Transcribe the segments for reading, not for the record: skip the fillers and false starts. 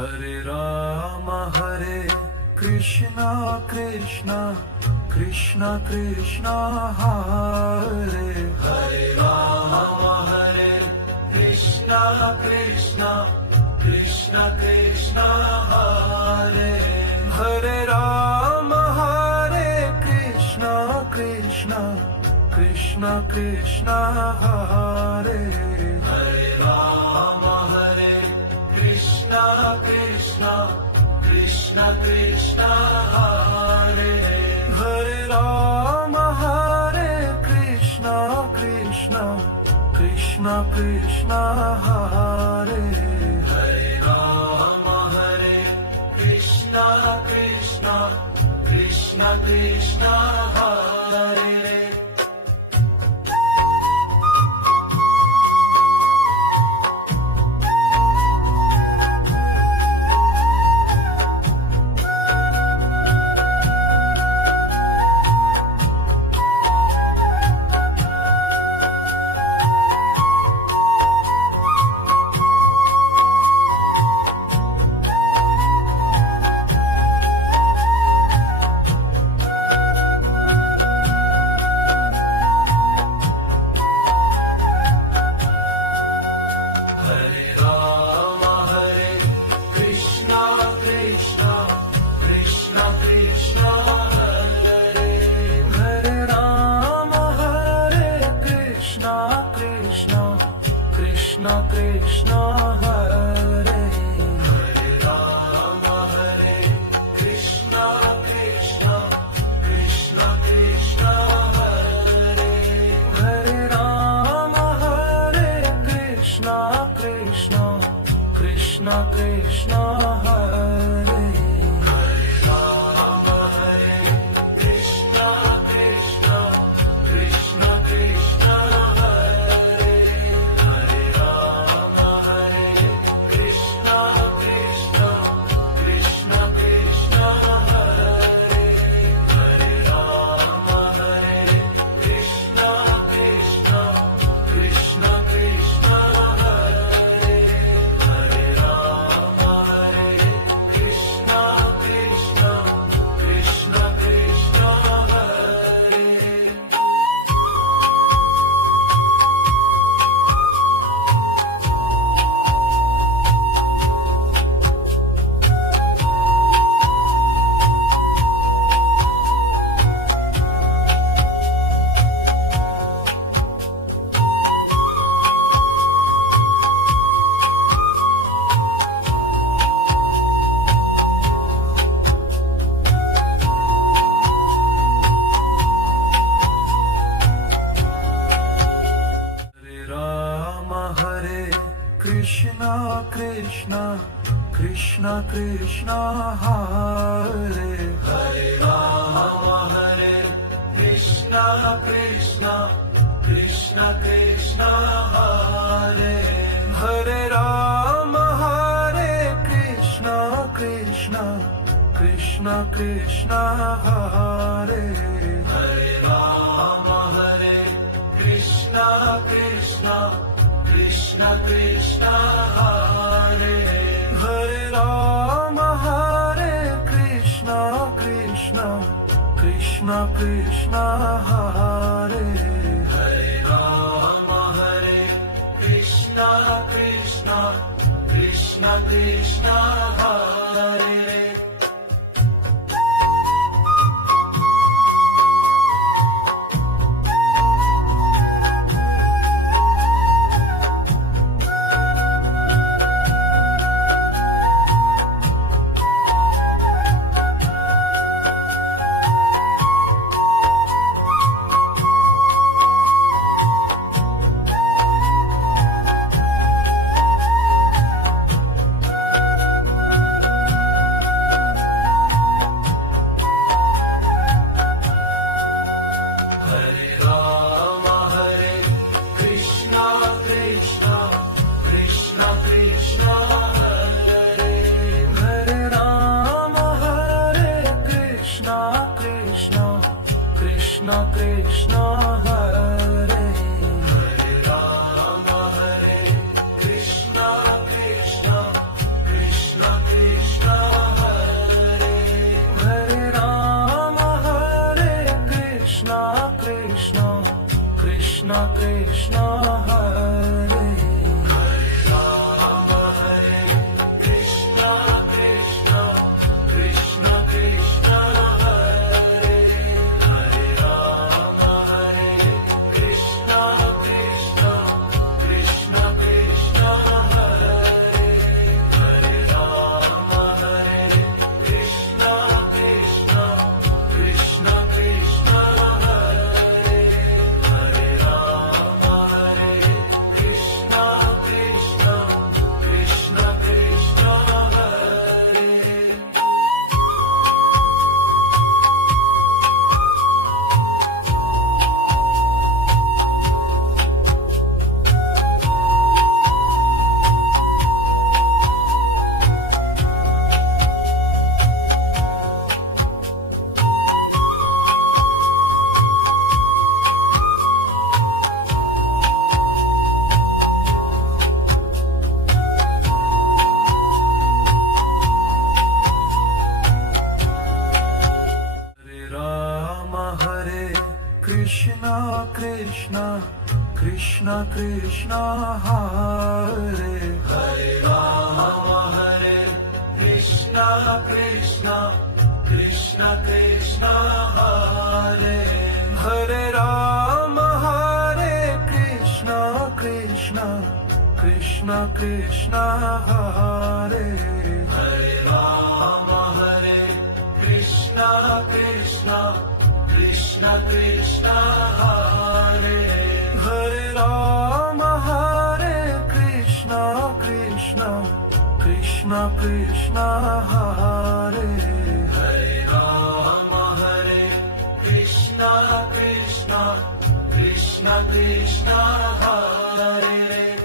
Hare Krishna Krishna Krishna Krishna Hare Ram Hare Krishna Krishna Krishna Krishna Hare Hare Ram Hare Krishna Krishna Krishna Krishna Hare Ram Hare Krishna Krishna Krishna Krishna Hare Hare Ram Hare Krishna Krishna Krishna Krishna Hare Ram Hare Krishna Krishna Krishna Krishna Hare Krishna Krishna Hare Ram Hare Krishna Krishna Krishna Krishna Hare Hare Ram Hare Krishna Krishna Krishna Krishna Hare Ram Hare Krishna Krishna Krishna Krishna Hare Ram Hare Krishna Krishna Krishna Krishna Hare Ram Hare Krishna Krishna Krishna Krishna Hare Ram Hare Krishna Krishna Krishna Krishna Hare Hare Ram Hare Krishna Krishna Krishna Krishna Hare Ram Hare Krishna Krishna Krishna Krishna Hare Hare Ram Hare Krishna Krishna Krishna Krishna Hare Ram Hare Krishna Krishna Krishna Krishna Hare Hare Ram Hare Krishna Krishna Krishna Krishna Hare Ram Hare Krishna Krishna Krishna Krishna Hare Krishna Krishna Hare Ram Hare Krishna Krishna Krishna Krishna Krishna Krishna Hare Rama Hare Krishna Krishna Krishna Krishna Hare Hare Rama Hare Krishna Krishna Krishna Krishna Hare Hare Rama Hare Krishna Krishna Krishna Krishna Hare Hare Rama Hare Krishna Krishna Krishna Krishna Hare Hare Rama Hare Krishna Krishna Krishna Krishna Hare Hare Rama Hare Krishna Krishna Krishna Krishna Hare Hare Rama Hare Krishna Krishna Krishna Krishna Hare Hare Rama Hare Krishna Krishna Krishna Krishna Hare Hare Rama Hare Krishna Krishna Krishna Krishna Hare Hare Rama Hare Krishna Krishna Krishna Krishna Hare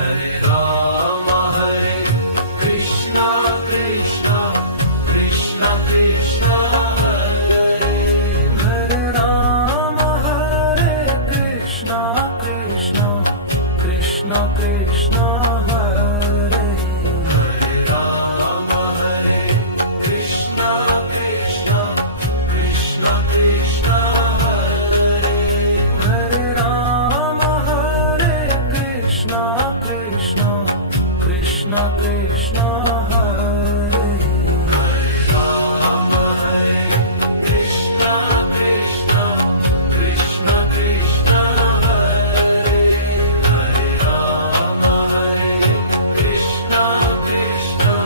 Hare Rama Hare Krishna Krishna Krishna Krishna Hare Hare Rama Hare Krishna Krishna Krishna Krishna Hare Hare Rama Hare Krishna Krishna Krishna Krishna Hare Hare Rama Hare Krishna Krishna Krishna Krishna Hare Rama Hare Krishna Krishna Krishna Krishna Hare Hare Rama Hare Krishna Krishna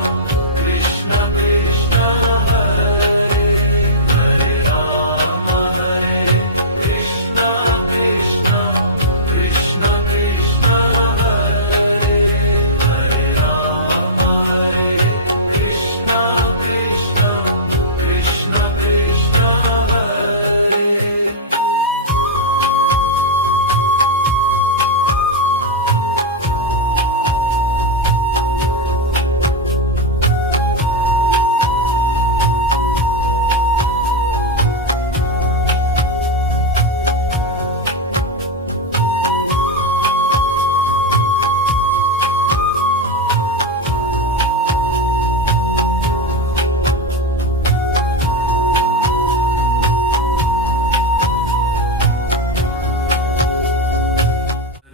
Krishna Krishna Hare Hare Rama Hare Krishna Krishna Krishna Krishna Hare Hare Rama Hare Krishna Krishna Krishna Krishna Hare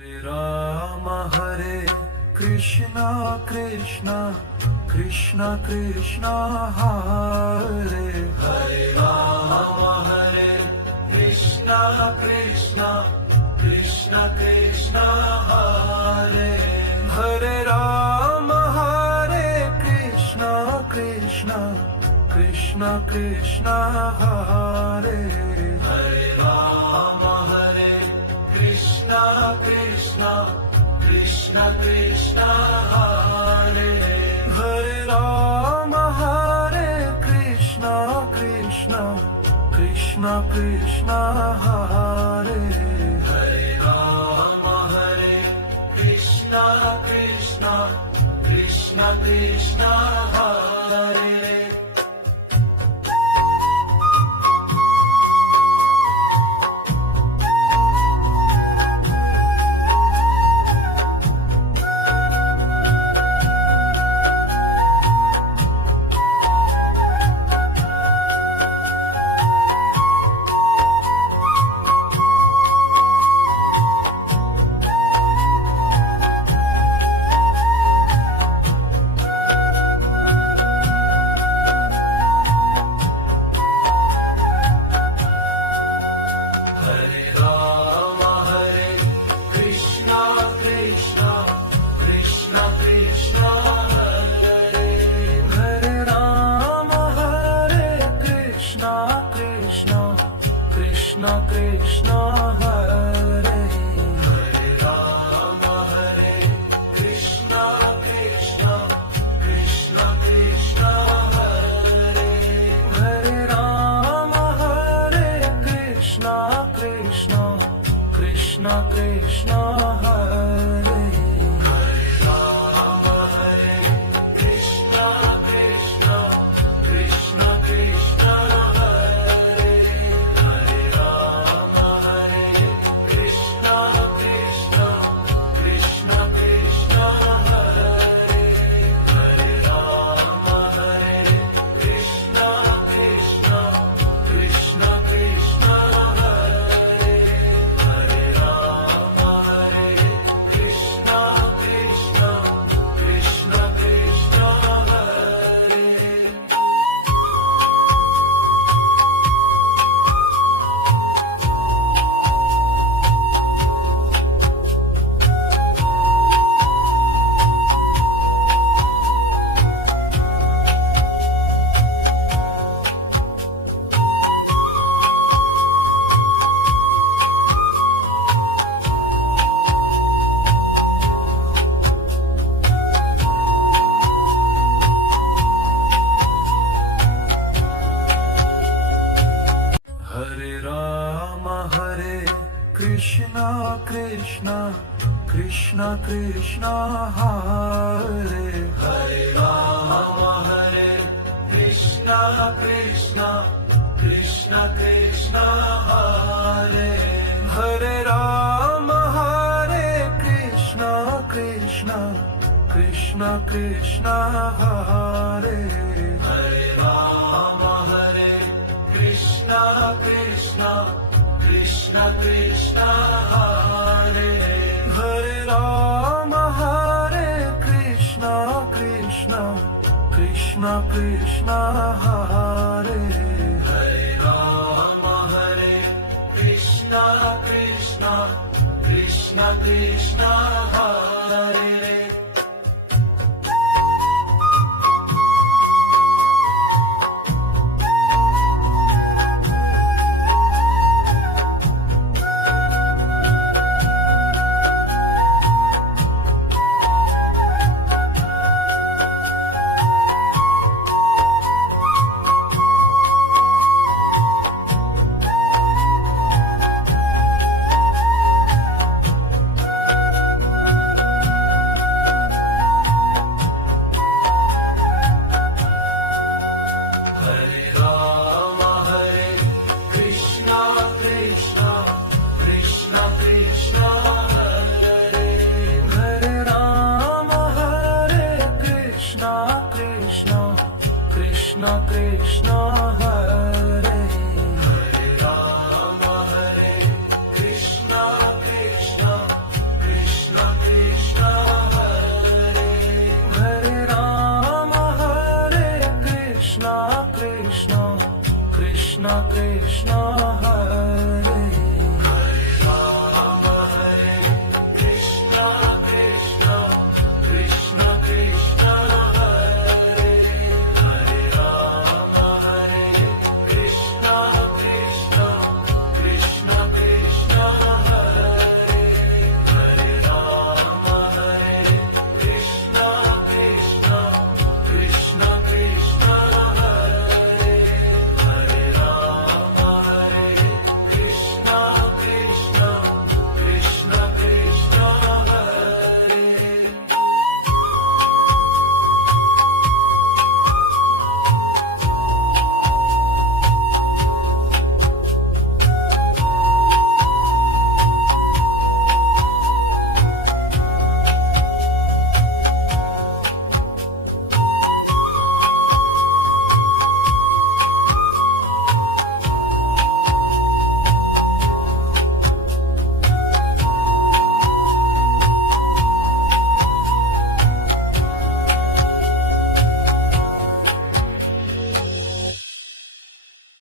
Hare Rama Hare Krishna Krishna Krishna Krishna Hare Hare Rama Hare Krishna Krishna Krishna Krishna Hare Hare Rama Hare Krishna Krishna Krishna Krishna Hare Hare Rama Hare Krishna Krishna Krishna Krishna Hare Hare Rama Hare Krishna Krishna Krishna Krishna Hare Hare Rama Hare Krishna Krishna Krishna Krishna Hare Hare Rama Hare Krishna Krishna Krishna Krishna Hare Hare Rama Hare Krishna Krishna Krishna Krishna Hare Hare Rama Hare Krishna Krishna Krishna Krishna Hare Hare Rama Hare Krishna Krishna Krishna Krishna Hare Hare Rama Hare Krishna Krishna Krishna Krishna Hare Hare Rama Hare Krishna Krishna Krishna Krishna Hare Hare Rama Hare Krishna Krishna Krishna Krishna Hare Hare Rama Hare Krishna Krishna Krishna Krishna Hare Hare Rama Hare Krishna Krishna Krishna Krishna Hare Hare Rama Hare Krishna Krishna Krishna Krishna Hare Hare Rama Hare Krishna Krishna Krishna Krishna Hare Hare Rama Hare Krishna Krishna Krishna Krishna Hare Hare Rama Hare Krishna Krishna Krishna Krishna Hare Hare Rama Hare Krishna Krishna Krishna Krishna Hare Hare Rama Hare Krishna Krishna Krishna Krishna Hare Hare Rama Hare Krishna Krishna Krishna Krishna Hare Hare Rama Hare Krishna Krishna Krishna Krishna Hare Hare Rama Hare Krishna Krishna Krishna Krishna Hare